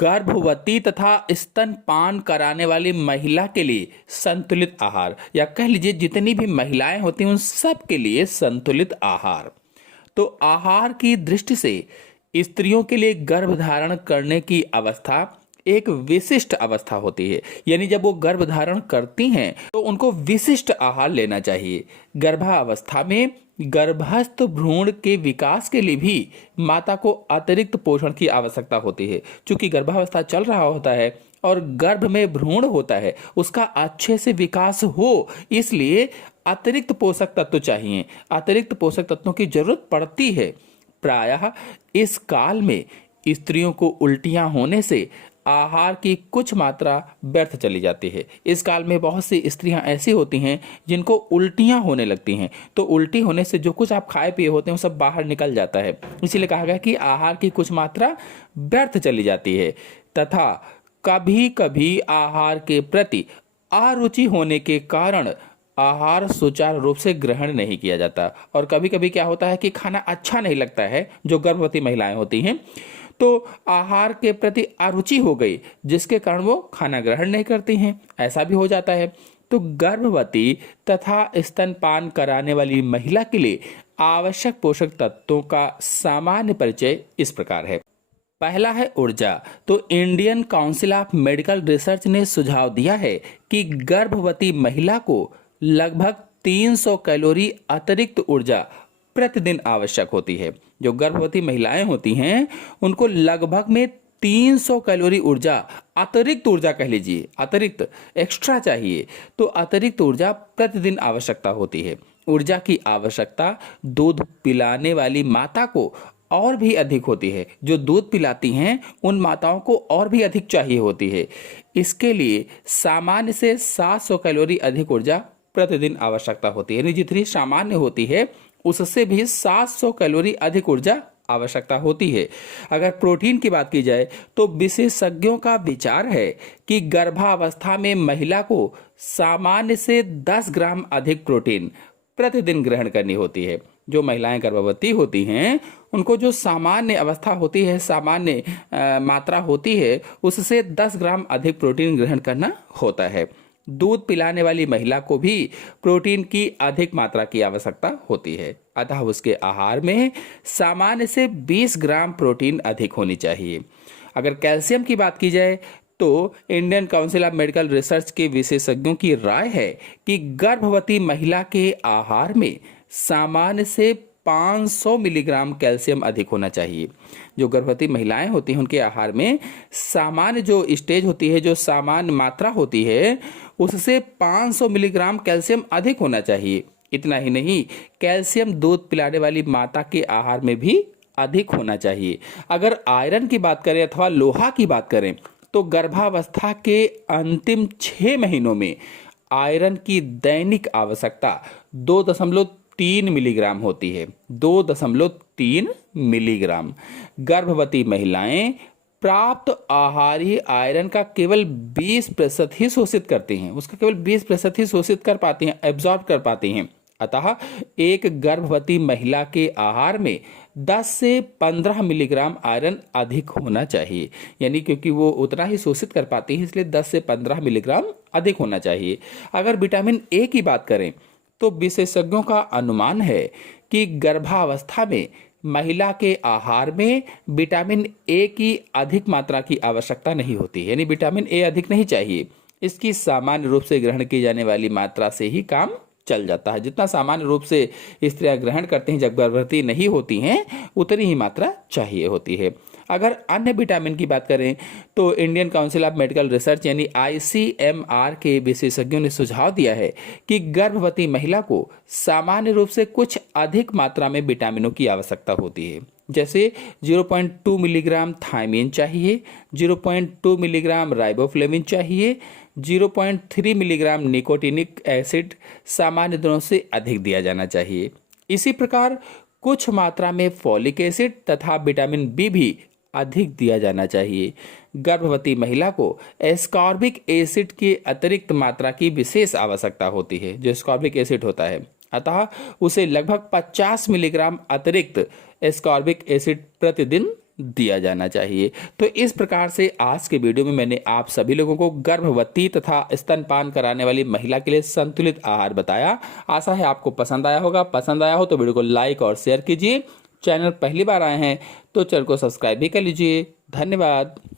गर्भवती तथा स्तनपान कराने वाली महिला के लिए संतुलित आहार, या कह लीजिए जितनी भी महिलाएं होती हैं उन सब के लिए संतुलित आहार। तो आहार की दृष्टि से स्त्रियों के लिए गर्भधारण करने की अवस्था एक विशिष्ट अवस्था होती है, यानी जब वो गर्भधारण करती हैं तो उनको विशिष्ट आहार लेना चाहिए। गर्भावस्था में गर्भस्थ भ्रूण के विकास के लिए भी माता को अतिरिक्त पोषण की आवश्यकता होती है। चूंकि गर्भावस्था चल रहा होता है और गर्भ में भ्रूण होता है, उसका अच्छे से विकास हो, इसलिए अतिरिक्त पोषक तत्व चाहिए, अतिरिक्त पोषक तत्वों की जरूरत पड़ती है। प्रायः इस काल में स्त्रियों को उल्टियां होने से आहार की कुछ मात्रा व्यर्थ चली जाती है। इस काल में बहुत सी स्त्रियां ऐसी होती हैं जिनको उल्टियां होने लगती हैं, तो उल्टी होने से जो कुछ आप खाए पिए होते हैं वो सब बाहर निकल जाता है। इसीलिए कहा गया कि आहार की कुछ मात्रा व्यर्थ चली जाती है। तथा कभी कभी आहार के प्रति अरुचि होने के कारण आहार सुचारू रूप से ग्रहण नहीं किया जाता, और कभी कभी क्या होता है कि खाना अच्छा नहीं लगता है। जो गर्भवती महिलाएं होती हैं तो आहार के प्रति अरुचि हो गई, जिसके कारण वो खाना ग्रहण नहीं करती हैं, ऐसा भी हो जाता है। तो गर्भवती तथा स्तनपान कराने वाली महिला के लिए आवश्यक पोषक तत्वों का सामान्य परिचय इस प्रकार है। पहला है ऊर्जा। तो Indian council of medical research ने सुझाव दिया है कि गर्भवती महिला को लगभग 300 कैलोरी अतिरिक्त ऊर्जा प्रतिदिन आवश्यक होती है। जो गर्भवती महिलाएं होती हैं उनको लगभग में 300 कैलोरी ऊर्जा, अतिरिक्त ऊर्जा कह लीजिए, अतिरिक्त एक्स्ट्रा चाहिए, तो अतिरिक्त ऊर्जा प्रतिदिन आवश्यकता होती है। ऊर्जा की आवश्यकता दूध पिलाने वाली माता को और भी अधिक होती है। जो दूध पिलाती हैं उन माताओं को और भी अधिक चाहिए होती है। इसके लिए सामान्य से 700 कैलोरी अधिक ऊर्जा प्रतिदिन आवश्यकता होती है, यानी जितनी सामान्य होती है उससे भी 700 कैलोरी अधिक ऊर्जा आवश्यकता होती है। अगर प्रोटीन की बात की जाए तो विशेषज्ञों का विचार है कि गर्भावस्था में महिला को सामान्य से 10 ग्राम अधिक प्रोटीन प्रतिदिन ग्रहण करनी होती है। जो महिलाएं गर्भवती होती हैं उनको जो सामान्य अवस्था होती है, सामान्य मात्रा होती है, उससे 10 ग्राम अधिक प्रोटीन ग्रहण करना होता है। दूध पिलाने वाली महिला को भी प्रोटीन की अधिक मात्रा की आवश्यकता होती है, अतः उसके आहार में सामान्य से 20 ग्राम प्रोटीन अधिक होनी चाहिए। अगर कैल्शियम की बात की जाए तो Indian council of medical research के विशेषज्ञों की राय है कि गर्भवती महिला के आहार में सामान्य से 500 मिलीग्राम कैल्शियम अधिक होना चाहिए। जो गर्भवती महिलाएं होती हैं उनके आहार में सामान्य जो स्टेज होती है, जो सामान्य मात्रा होती है, उससे 500 मिलीग्राम कैल्शियम अधिक होना चाहिए। इतना ही नहीं, कैल्शियम दूध पिलाने वाली माता के आहार में भी अधिक होना चाहिए। अगर आयरन की बात करें अथवा लोहा की बात करें तो गर्भावस्था के अंतिम 6 महीनों में आयरन की दैनिक आवश्यकता 2.3 मिलीग्राम होती है। 2.3 मिलीग्राम। गर्भवती महिलाएं प्राप्त आहारीय आयरन का केवल 20% ही शोषित करती हैं, उसका केवल 20% ही शोषित कर पाती हैं, एब्जॉर्ब कर पाती हैं। अतः एक गर्भवती महिला के आहार में 10 से 15 मिलीग्राम आयरन अधिक होना चाहिए, यानी क्योंकि वो उतना ही शोषित कर पाती है इसलिए 10 से 15 मिलीग्राम अधिक होना चाहिए। अगर विटामिन ए की बात करें तो विशेषज्ञों का अनुमान है कि गर्भावस्था में महिला के आहार में विटामिन ए की अधिक मात्रा की आवश्यकता नहीं होती, यानी विटामिन ए अधिक नहीं चाहिए। इसकी सामान्य रूप से ग्रहण की जाने वाली मात्रा से ही काम चल जाता है। जितना सामान्य रूप से स्त्रियां ग्रहण करती हैं जब गर्भवती नहीं होती हैं उतनी ही मात्रा चाहिए होती है। अगर अन्य विटामिन की बात करें तो Indian council of medical research यानी ICMR के विशेषज्ञों ने सुझाव दिया है कि गर्भवती महिला को सामान्य रूप से कुछ अधिक मात्रा में विटामिनों की आवश्यकता होती है। जैसे 0.2 मिलीग्राम थायमीन चाहिए, 0.2 मिलीग्राम राइबोफ्लेविन चाहिए, 0.3 मिलीग्राम निकोटिनिक एसिड सामान्य दिनों से अधिक दिया जाना चाहिए। इसी प्रकार कुछ मात्रा में फॉलिक एसिड तथा विटामिन बी भी अधिक दिया जाना चाहिए। गर्भवती महिला को एस्कॉर्बिक एसिड की अतिरिक्त मात्रा की विशेष आवश्यकता होती है, जो एस्कॉर्बिक एसिड होता है, अतः उसे लगभग 50 मिलीग्राम अतिरिक्त एस्कॉर्बिक एसिड प्रतिदिन दिया जाना चाहिए। तो इस प्रकार से आज के वीडियो में मैंने आप सभी लोगों को गर्भवती तथा स्तनपान कराने वाली महिला के लिए संतुलित आहार बताया। आशा है आपको पसंद आया होगा। पसंद आया हो तो वीडियो को लाइक और शेयर कीजिए। चैनल पहली बार आए हैं तो चैनल को सब्सक्राइब भी कर लीजिए। धन्यवाद।